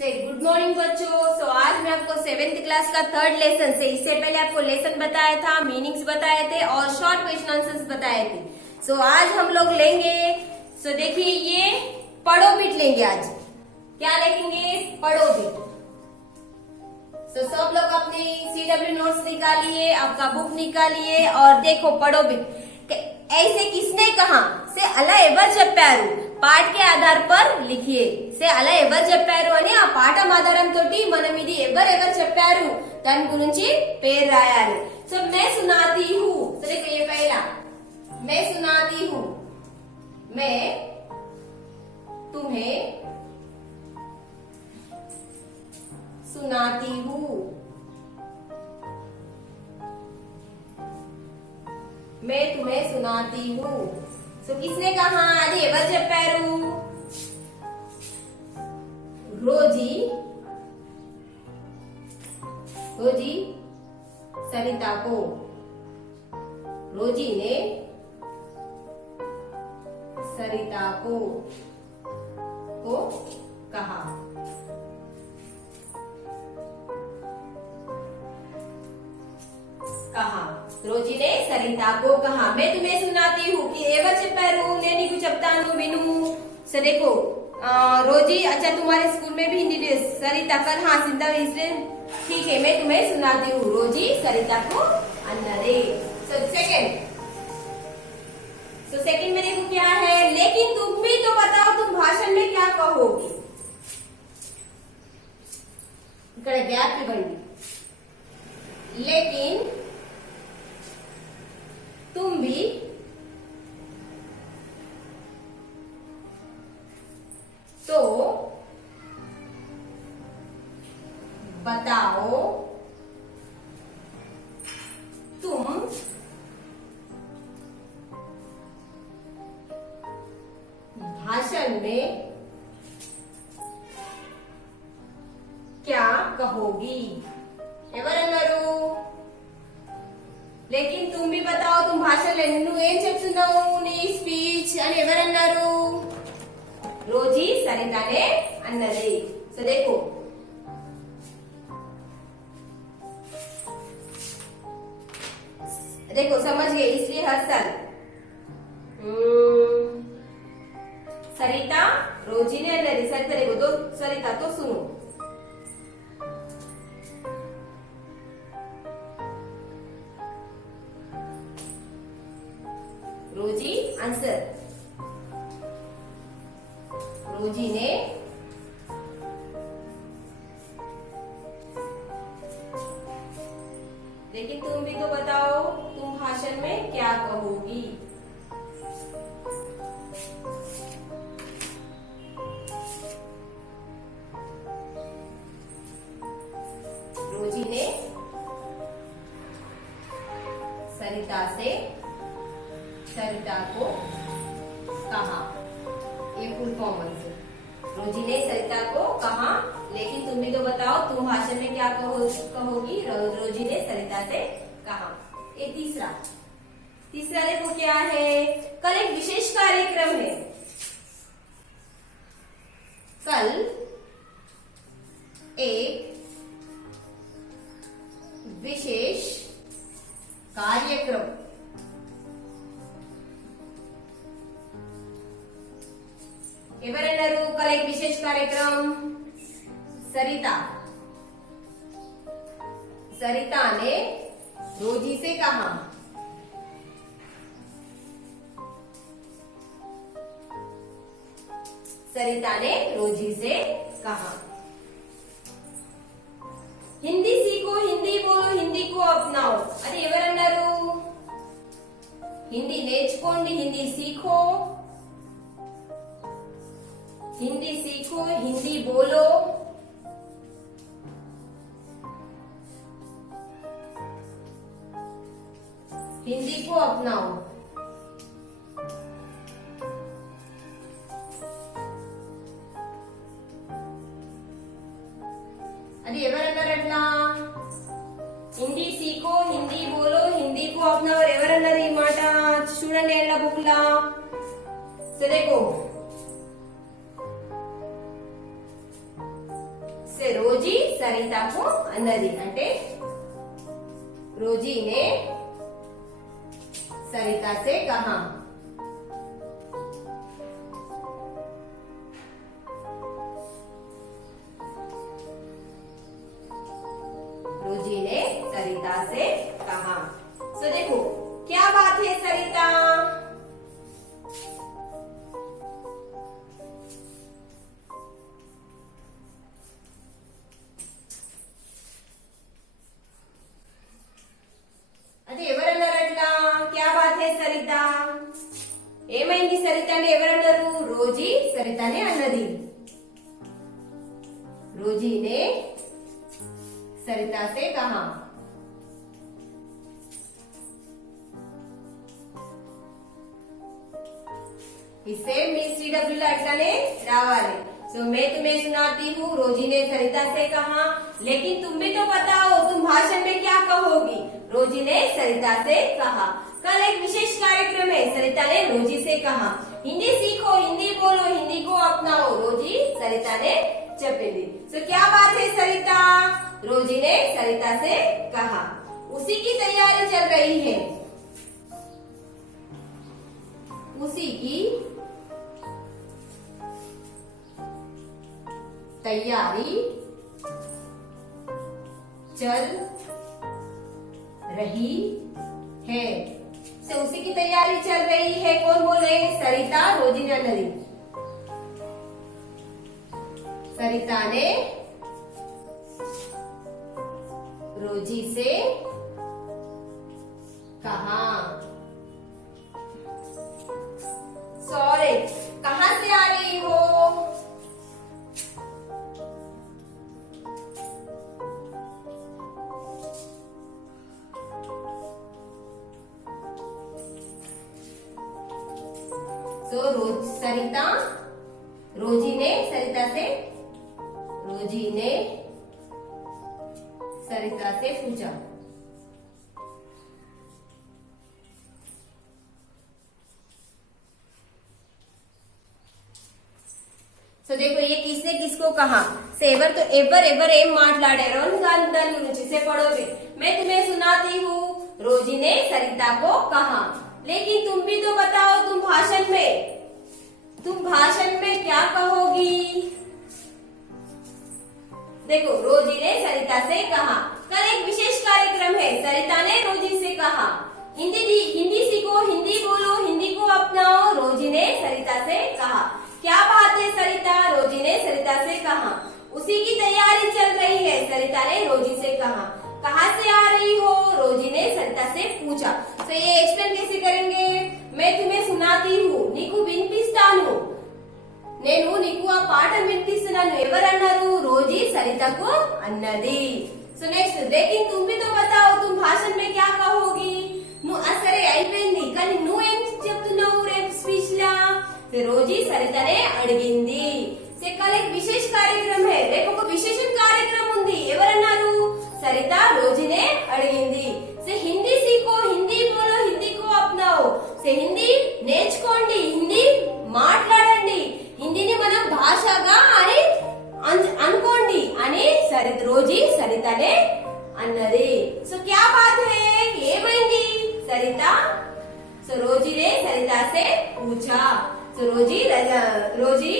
से good morning बच्चों। आज मैं आपको 7th क्लास का थर्ड लेसन से, इससे पहले आपको लेसन बताया था, मीनिंग्स बताए थे और शॉर्ट क्वेश्चन आंसर्स बताए थे। आज हम लोग लेंगे, देखिए ये पढ़ो बिट लेंगे। आज क्या लेंगे? पढ़ो बिट। सब लोग अपनी CW नोट्स निकालिए, आपका बुक निकालिए और देखो पढ़ो बिट। ऐसे किसने कहा से अला एवर చెప్పారు పాठ के आधार पर लिखिए। से అలా ఎవరు చెప్పారు అని ఆ పాఠం ఆధారంతో మనం ఇది ఎవరెవరు చెప్పారు దాని గురించి పేరు రాయాలి। मैं सुनाती हूँ। देखो ये पहला, मैं सुनाती हूँ। मैं तुम्हें सुनाती हूँ। मैं तुम्हें सुनाती हूँ। किसने कहा? అది ఎవరు చెప్పారు? रोजी सरिता को, रोजी ने सरिता को कहा। रोजी ने सरिता को कहा। मैं तुम्हें सुनाती हूँ कि एवर చెప్పారు నేను నీకు చెప్తాను విను। देखो रोजी, अच्छा तुम्हारे स्कूल में भी हिंदी सरिता कल, हाँ सिंधा इसलिए ठीक है। मैं तुम्हें सुनाती हूँ, रोजी सरिता को अन्नरे। सेकंड में देखो क्या है, लेकिन तुम भी तो बताओ तुम भाषण में क्या कहोगे। ఇక్కడ గ్యాప్ ఇవ్వండి। लेकिन तुम भी तो बताओ तुम भाषण में क्या कहोगी। ఎవరన్నారు? लेकिन तुम भी बताओ तुम भाषण నువ్వు ఏం చెప్తున్నావు నీ స్పీచ్ అని ఎవరన్నారు? रोजी सरिता ने अन्नरे। देखो समझ गए, इसलिए हर साल सरिता रोजी ने अन्नरे। सरिता देखो दो सरिता तो सुनो, रोजी आंसर, रोजी ने लेकिन तुम भी तो बताओ तुम भाषण में क्या कहोगी। रोजी ने सरिता को कहा। ये फुल फॉर्म है। रोजी ने सरिता को कहा, लेकिन तुम भी तो बताओ तुम भाषण में क्या कहोगी। रोजी ने सरिता से कहा। ये तीसरा देखो क्या है, कल एक विशेष कार्यक्रम है। कल एक विशेष कार्यक्रम, ఎవరన్నారు? कल एक विशेष कार्यक्रम सरिता ने रोजी से कहा। सरिता ने रोजी से कहा। हिंदी सीखो, हिंदी बोलो, हिंदी को अपनाओ। अरे ఎవరన్నారు? हिंदी నేర్చుకోండి, हिंदी सीखो, हिंदी सीखो, हिंदी बोलो, हिंदी को अपनाओ। अरे ఎవరన్నారు అట్లా? हिंदी सीखो, हिंदी बोलो, हिंदी को अपनाओ। ఎవరన్నారు ఈ మాట? చూడండి ఎల్ల బుక్లా। देखो రోజీ సరితకు అన్నది అంటే रोजी ने सरिता से कहा। रोजी ने सरिता से कहा। सो देखो क्या बात है सरिता। అదే ఎవరన్నారు అట్లా క్యా బాత్ హై సరిత ఏమైంది సరిత అంటే ఎవరన్నారు రోజీ సరితనే అన్నది రోజీ నే సరితా సే కహా इसे मिस CW ला अटकाने रावाले। सो मैं तुम्हें सुनाती हूँ रोजी ने सरिता से कहा लेकिन तुम भी तो बताओ तुम भाषण में क्या कहोगी। रोजी ने सरिता से कहा कल एक विशेष कार्यक्रम है। सरिता ने रोजी से कहा हिंदी सीखो हिंदी बोलो हिंदी को अपनाओ। रोजी सरिता ने चपेली। सो क्या बात है सरिता रोजी ने सरिता से कहा। उसी की तैयारी चल रही है। उसी की तैयारी चल रही है। से उसी की तैयारी चल रही है कौन बोल रहे हैं सरिता रोजी ने अన్నది सरिता ने रोजी से कहा। सॉरी कहां से आ रही हो। तो सरिता रोजी ने सरिता से पूछा। సో देखो ये किसने किसको कहा से एवर तो एवर एवर एम మాట్లాడారు దాని గురించి से पढ़ोगे। मैं तुम्हें सुनाती हूँ रोजी ने सरिता को कहा लेकिन तुम भी तो बताओ तुम भाषण में क्या कहोगी। देखो रोजी ने सरिता से कहा कल एक विशेष कार्यक्रम है। सरिता ने रोजी से कहा हिंदी सीखो हिंदी बोलो हिंदी को अपनाओ। रोजी ने सरिता से कहा क्या बात है सरिता रोजी ने सरिता से कहा। उसी की तैयारी चल रही है। सरिता ने रोजी से कहा कहां से आ रही हो। रोजी ने सरिता से पूछा। तो ये एक्सप्लेन कैसे करेंगे। मैं तुम्हें सुनाती हूँ నీకు వినిపిస్తాను నేను నీకు ఆ పాఠం వినిపిస్తున్నాను ఎవరన్నారు రోజీ సరితకు అన్నది। సో నెక్స్ట్ लेकिन तुम भी तो बताओ तुम भाषण में क्या कहोगी। నువ్వు సరే అయిపోయింది కానీ నువ్వేం చెప్తున్నావు రేపు స్పీచ్ లా రోజీ సరితనే అడిగింది। से कल एक विशेष कार्यक्रम है రేపు ఒక విశేష కార్యక్రమం ఉంది ఎవరన్నారు सरिता रोजी ने అడిగింది। से हिंदी सीखो हिंदी बोलो हिंदी को अपनाओ। से हिंदी నేర్చుకోండి హిందీ మాట్లాడండి హిందీని మనం భాషగా అని అనుకోండి అని రోజీ సరితనే అన్నది। సో क्या बात है ఏమైంది सरिता। సో रोजी ने सरिता से पूछा। సో రోజీ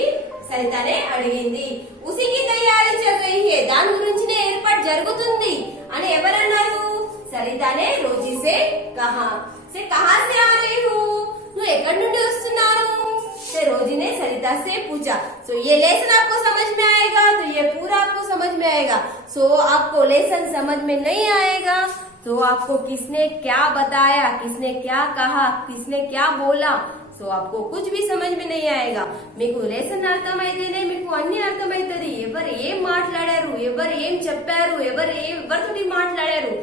సరితనే అడిగింది उसी की तैयारी चल रही है దాని గురించినే ఏర్పాటు జరుగుతుంది అని ఎవరన్నారు सरिता ने रोजी से कहा। से कहां से आ रही हूँ నువ్వు ఎక్కడి నుండి వస్తున్నాను। से रोजी ने सरिता से पूछा। सो ये लेसन आपको समझ में आएगा तो ये पूरा आपको समझ में आएगा। सो आपको लेसन समझ में नहीं आएगा तो आपको किसने क्या बताया किसने क्या कहा किसने क्या बोला సో आपको कुछ भी समझ में नहीं आएगा। మీకు లెసన్ అర్థమైతేనే మీకు అన్ని అర్థమైతది ఎవరు ఏం మాట్లాడారు ఎవరు ఏం చెప్పారు ఎవరితోటి మాట్లాడారు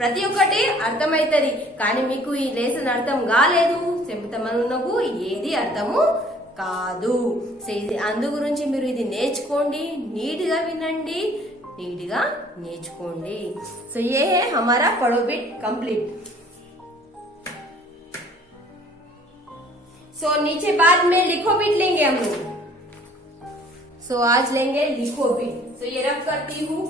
ప్రతి ఒక్కటి అర్థమైతది కానీ మీకు ఈ లెసన్ అర్థం కాలేదు చెబుతామన్నకు ఏది అర్థము కాదు। సో ఇది అందు గురించి మీరు ఇది నేర్చుకోండి నీట్ గా వినండి నీట్ గా నేర్చుకోండి। సో ये है हमारा पढ़ो बिट कंप्लीट। सो नीचे बाद में लिखो बिट लेंगे हम लोग। सो आज लेंगे लिखो भी। तो ये रब करती हूँ।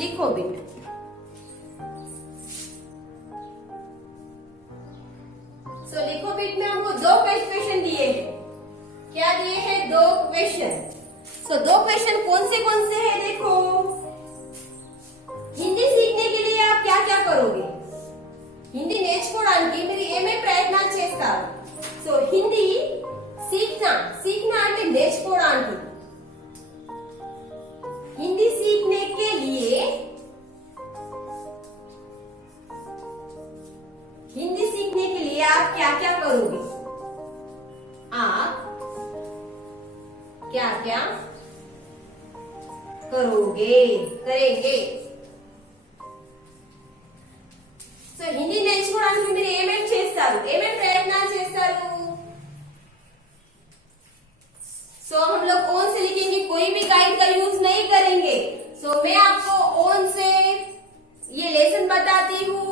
लिखो बिट। सो लिखो बिट में हमको दो क्वेश्चन दिए हैं। क्या दिए हैं? दो क्वेश्चन। सो दो क्वेश्चन कौन से हैं? देखो, हिंदी सीखने के लिए आप क्या क्या करोगे? हिंदी నేర్చుకోవడానికి మీరు ఏమేం ప్రయత్నాలు చేస్తారు? సో హిందీ सीखना అంటే నేర్చుకోవడానికి। हिंदी सीखने के लिए आप क्या क्या करोगे? आप क्या क्या करेंगे? సో హిందీ నేర్చుకోవడానికి మీరు ఏమేం చేస్తారు? ఏమేం ప్రయత్నాలు చేస్తారు? सो हम लोग ओन से लिखेंगे, कोई भी गाइड का यूज नहीं करेंगे। सो मैं आपको ओन से ये लेसन बताती हूँ,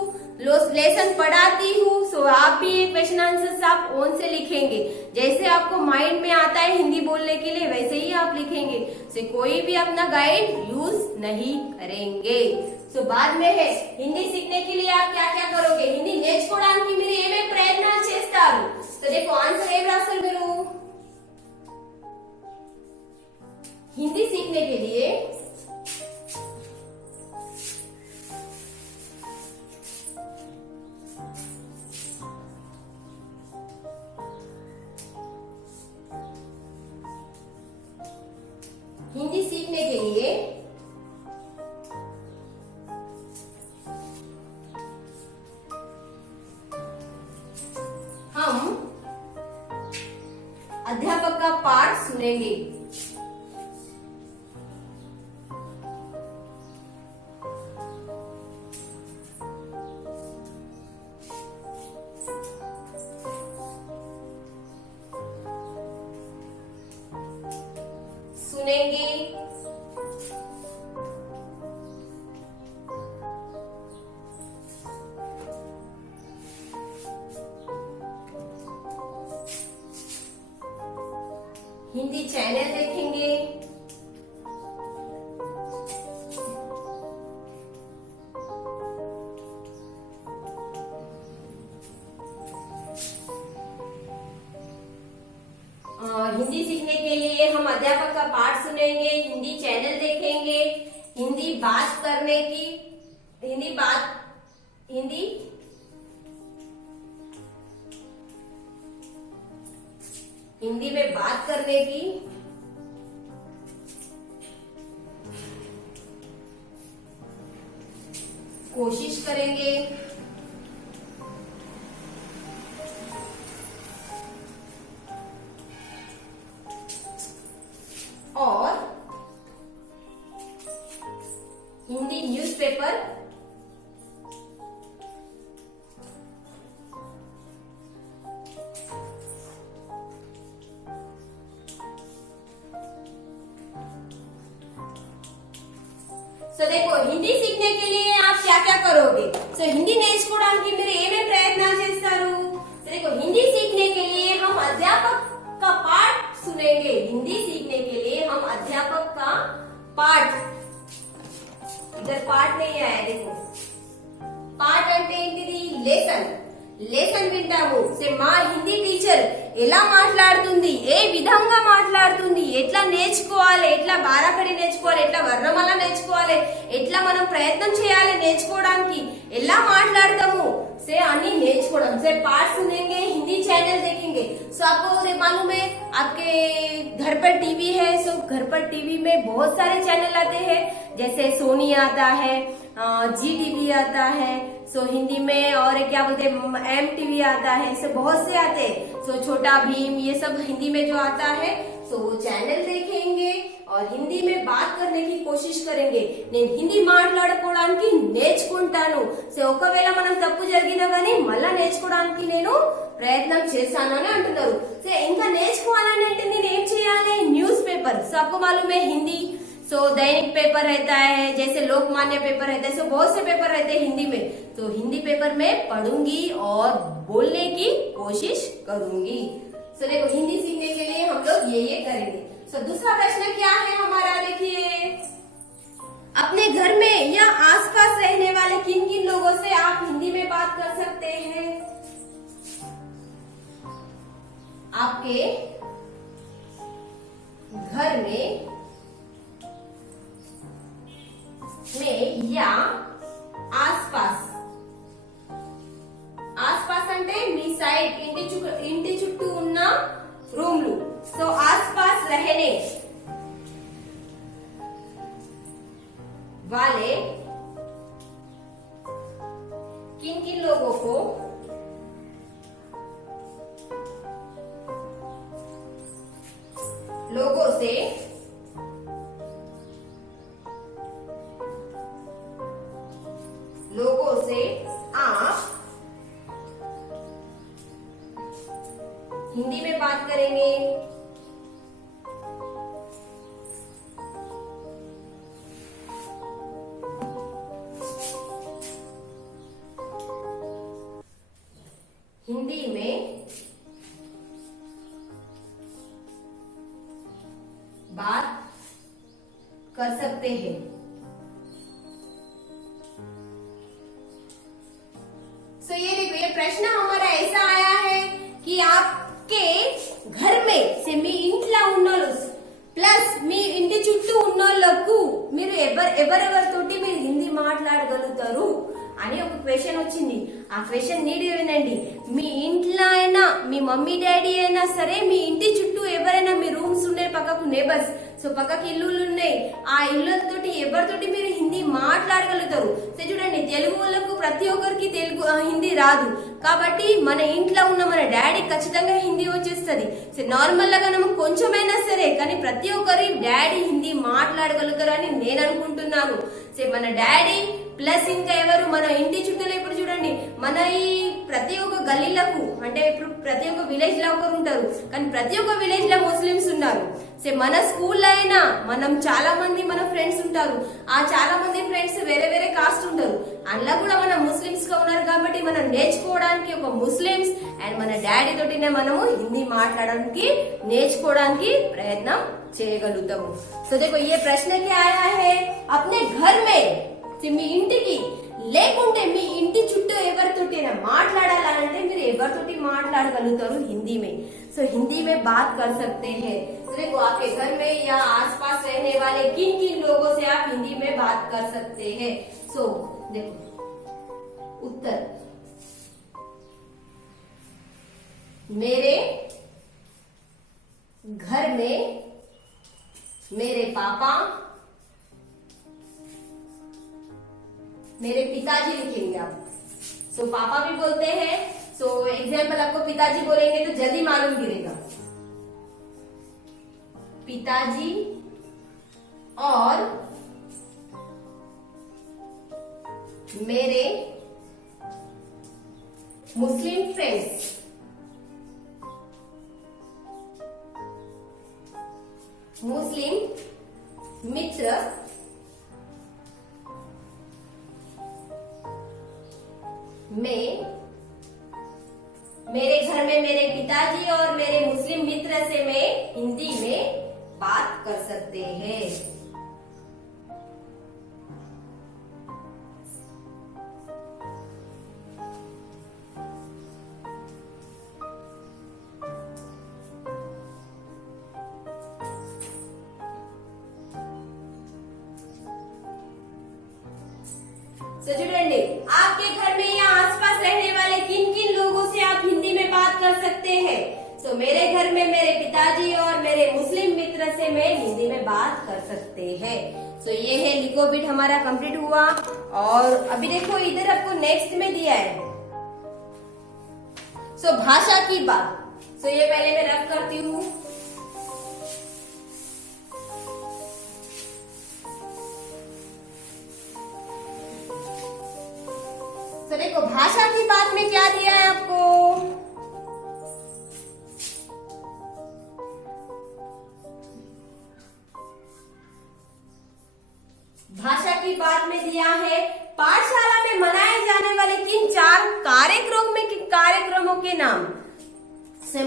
लेसन पढ़ाती हूँ। सो आप भी क्वेश्चन आंसर्स आप ओन से लिखेंगे। जैसे आपको माइंड में आता है हिंदी बोलने के लिए वैसे ही आप लिखेंगे। सो कोई भी अपना गाइड यूज नहीं करेंगे। सो बाद में है हिंदी सीखने के लिए आप क्या क्या करोगे? हिंदी నేర్చుకోవడానికి మీరు ఏమేం ప్రయత్నాలు చేస్తారు? సో देखो आंसर ఏం రాస్తారు మీరు? हिंदी सीखने के लिए हम अध्यापक का पाठ सुनेंगे। हिंदी चैनल देखेंगे। हिंदी सीखने के लिए हम अध्यापक का पाठ सुनेंगे, हिंदी चैनल देखेंगे, हिंदी में बात करने की कोशिश करेंगे। और हिंदी न्यूज़पेपर సో देखो हिंदी सीखने के लिए आप क्या क्या करोगे? सो हिंदी నేర్చుకోవడానికి మీరు ఏమేం ప్రయత్నాలు చేస్తారు? సో देखो हिंदी सीखने के लिए हम अध्यापक का पाठ सुनेंगे। हिंदी सीखने के लिए हम अध्यापक का पाठ, इधर पाठ नहीं आया, देखो पाठ అంటే ఏంటిది? లేసన్ వింటాము। మా హిందీ టీచర్ ఎలా మాట్లాడుతుంది, ఏ విధంగా మాట్లాడుతుంది, ఎట్లా నేర్చుకోవాలి, ఎట్లా బారాఖడి నేర్చుకోవాలి, ఎట్లా వర్ణమాల నేర్చుకోవాలి, ఎట్లా మనం ప్రయత్నం చేయాలి నేర్చుకోవడానికి, ఎలా మాట్లాడతాము से अन्य నేర్చుకోవడం। से पाठ सुनेंगे, हिंदी चैनल देखेंगे। सो आपको मालूम है आपके घर पर टीवी है। सो घर पर टीवी में बहुत सारे चैनल आते हैं, जैसे सोनी आता है, जी टीवी आता है, सो हिंदी में, और क्या बोलते हैं एम टीवी आता है। सो बहुत से आते हैं। सो छोटा भीम, ये सब हिंदी में जो आता है सो वो चैनल देखेंगे और हिंदी में बात करने की कोशिश करेंगे। నేను హిందీ మాట్లాడుకోవడానికి నేర్చుకుంటాను। సో ఒకవేళ మనం తప్పు జరిగినా గానీ మళ్ళా నేర్చుకోవడానికి నేను ప్రయత్నం చేస్తాను అని అంటున్నారు। సో ఇంకా నేర్చుకోవాలంటే आपको मालूम है हिंदी, सो दैनिक पेपर रहता है, जैसे लोकमान्य पेपर रहता है, सो बहुत से पेपर रहते हैं हिंदी में। तो हिंदी पेपर में पढ़ूंगी और बोलने की कोशिश करूंगी। सो देखो हिंदी सीखने के लिए हम लोग ये करेंगे। सो दूसरा प्रश्न क्या है हमारा, देखिए, अपने घर में या आसपास रहने वाले किन किन लोगों से आप हिंदी में बात कर सकते हैं? आपके घर में या ఆస్పాస్, ఆస్పాస్ అంటే మీ సైడ్ ఇంటి చుట్టూ ఉన్న రూమ్లు। సో आसपास रहने वाले किन किन लोगों को लोगों से आप हिंदी में बात करेंगे। हिंदी में बात कर सकते हैं। तो ये देखो, ये प्रश्न हमारा ऐसा आया है कि आपके घर में से మీ ఇంట్లో ఉన్నోళ్ళు ప్లస్ మీ ఇంటి చుట్టూ ఉన్నోళ్ళకు మీరు ఎవరెవరితోటి మీరు హిందీ మాట్లాడగలుగుతారు అని ఒక క్వశ్చన్ వచ్చింది। ఆ క్వశ్చన్ నీట్గా వినండి। మీ ఇంట్లో అయినా మీ మమ్మీ డాడీ అయినా సరే, మీ ఇంటి చుట్టూ ఎవరైనా మీ రూమ్స్ ఉన్నాయి, పక్కకు నేబర్స్, సో పక్కకి ఇల్లులు ఉన్నాయి, ఆ ఇళ్ళతోటి ఎవరితోటి మీరు హిందీ మాట్లాడగలుగుతారు। సో చూడండి, తెలుగు వాళ్ళకు ప్రతి ఒక్కరికి హిందీ రాదు కాబట్టి మన ఇంట్లో ఉన్న మన డాడీ ఖచ్చితంగా హిందీ వచ్చేస్తుంది। సో నార్మల్ గా మనం కొంచెమైనా సరే కానీ ప్రతి ఒక్కరి డాడీ హిందీ మాట్లాడగలుగుతారు అని నేను అనుకుంటున్నాను। సో మన డాడీ ప్లస్ ఇంకా ఎవరు మన ఇంటి చుట్టూలో, ఇప్పుడు చూడండి మన ఈ ప్రతి ఒక్క గల్లీలకు, అంటే ఇప్పుడు ప్రతి ఒక్క విలేజ్ లో ఒకరు ఉంటారు, కానీ ప్రతి ఒక్క విలేజ్ లో ముస్లిమ్స్ ఉన్నారు। సో మన స్కూల్లో అయినా మనం చాలా మంది మన ఫ్రెండ్స్ ఉంటారు, ఆ చాలా మంది ఫ్రెండ్స్ వేరే వేరే కాస్ట్ ఉంటారు, అందులో కూడా మనం ముస్లిమ్స్ గా ఉన్నారు కాబట్టి మనం నేర్చుకోవడానికి ఒక ముస్లిమ్స్ అండ్ మన డాడీ తోటినే మనము హిందీ మాట్లాడడానికి నేర్చుకోవడానికి ప్రయత్నం చేయగలుగుతాము। సో देखो ये प्रश्न क्या आया है, अपने घर में మీ ఇంటికి లేకుంటే మీ ఇంటి చుట్టూ ఎవరితోటైనా మాట్లాడాలంటే మీరు ఎవరితోటి మాట్లాడగలుగుతారు हिंदी में। सो हिंदी में बात कर सकते हैं। तो देखो आपके घर में या आसपास रहने वाले किन किन लोगों से आप हिंदी में बात कर सकते हैं। सो देखो उत्तर, मेरे घर में मेरे पापा, मेरे पिताजी लिखेंगे आप। सो पापा भी बोलते हैं, सो एग्जाम्पल आपको पिताजी बोलेंगे तो जल्दी मालूम गिरेगा। पिताजी और मेरे मुस्लिम फ्रेंड्स, मुस्लिम मित्र में, मेरे घर में मेरे पिताजी और मेरे मुस्लिम मित्र से मैं हिंदी में बात कर सकते हैं। तो जुड़ेंगे, आपके घर में या आसपास रहने वाले किन किन लोगों से आप हिंदी में बात कर सकते हैं। तो मेरे घर में मेरे पिताजी और मेरे मुस्लिम मित्र से मैं हिंदी में बात कर सकते हैं। तो ये है लिखो बिट हमारा कंप्लीट हुआ। और अभी देखो इधर आपको नेक्स्ट में दिया है सो भाषा की बात। सो ये पहले मैं रब करती हूँ। तो देखो भाषा की बात में क्या दिया है आपको, 10वीं बात में दिया है, पाठशाला में मनाए जाने वाले किन 4 కార్యక్రమों के नाम.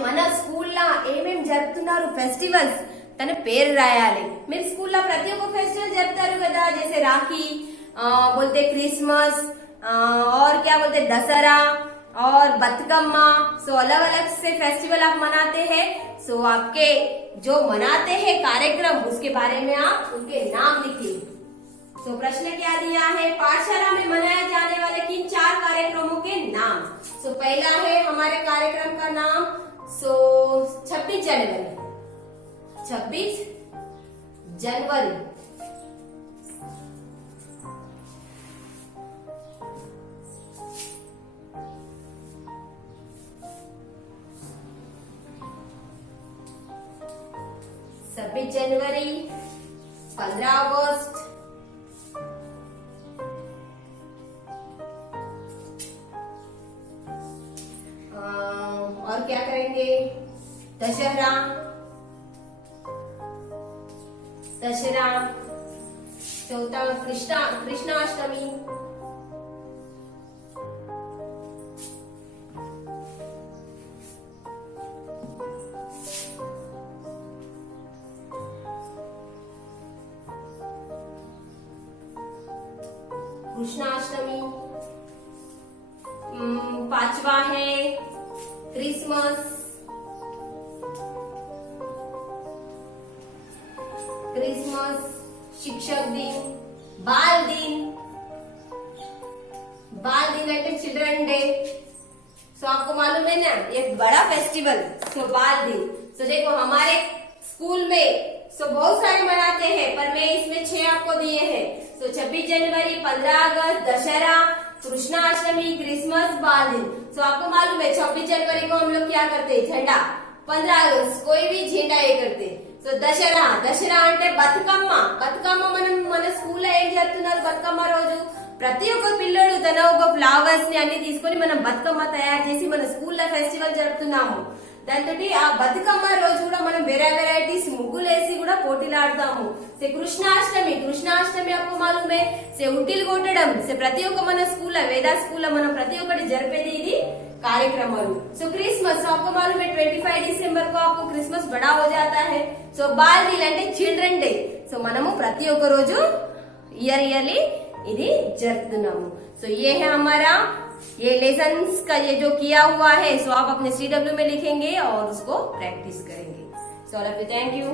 మన స్కూల్లో ఏమేం జరుపుతున్నారు ఫెస్టివల్స్ తన పేరు రాయాలి. మీరు స్కూల్లో ప్రతి ఒక్క ఫెస్టివల్ జరుపుతారు కదా, जैसे राखी बोलते, क्रिसमस और क्या बोलते दशहरा और बतकम्मा. सो अलग अलग से फेस्टिवल आप मनाते हैं. सो आपके जो मनाते हैं कार्यक्रम उसके बारे में आप उनके नाम लिखिए. सो प्रश्न क्या दिया है, पाठशाला में मनाए जाने वाले किन 4 कार्यक्रमों के नाम. सो पहला है हमारे कार्यक्रम का नाम 26 जनवरी. 26 जनवरी. जनवरी, 15 अगस्त, और क्या करेंगे, दशहरा, 14 कृष्णाष्टमी, कृष्णाष्टमी. 5वां है क्रिसमस, शिक्षक दिन, बाल दिन है चिल्ड्रन डे. सो आपको मालूम है ना, ये बड़ा फेस्टिवल. सो बाल दिन. सो देखो हमारे स्कूल में बहुत सारे मनाते हैं, पर मैं इसमें 6 आपको दिए हैं. 26 जनवरी, 15 अगस्त, दशहरा, कृष्णाष्टमी, क्रिसमस, बाल दिन. सो आपको मालूम है 26 जनवरी को हम लोग क्या करते हैं, झंडा. 15 अगस्त कोई भी झंडा ये करते. సో దసరా అంటే బతుకమ్మ మన స్కూల్లో ఏం జరుపుతున్నారు, బతుకమ్మ రోజు ప్రతి ఒక్క పిల్లడు తన ఒక ఫ్లవర్స్ ని అన్ని తీసుకొని మనం బతుకమ్మ తయారు చేసి మన స్కూల్లో ఫెస్టివల్ జరుపుతున్నాము. దాంతో ఆ బతుకమ్మ రోజు కూడా మనం వెరైటీస్ ముగ్గులు వేసి కూడా పోటీలు ఆడతాము. కృష్ణాష్టమి आपको मालूम है ఉట్టిలు కొట్టడం. ప్రతి ఒక్క మన స్కూల్లో వేదా స్కూల్లో మనం ప్రతి ఒక్కటి జరిపేది ఇది कार्यक्रमालू. सो क्रिसमस आपको मालूम है 25 दिसंबर को आपको क्रिसमस बड़ा हो जाता है. सो बाल दिन అంటే చిల్డ్రన్ డే. సో మనము ప్రతి ఒక్క రోజు इयरली ఇది జరుపుతున్నాము. सो ये है हमारा ये लेसन्स का ये जो किया हुआ है. सो आप अपने CW में लिखेंगे और उसको प्रैक्टिस करेंगे. So all of you thank you.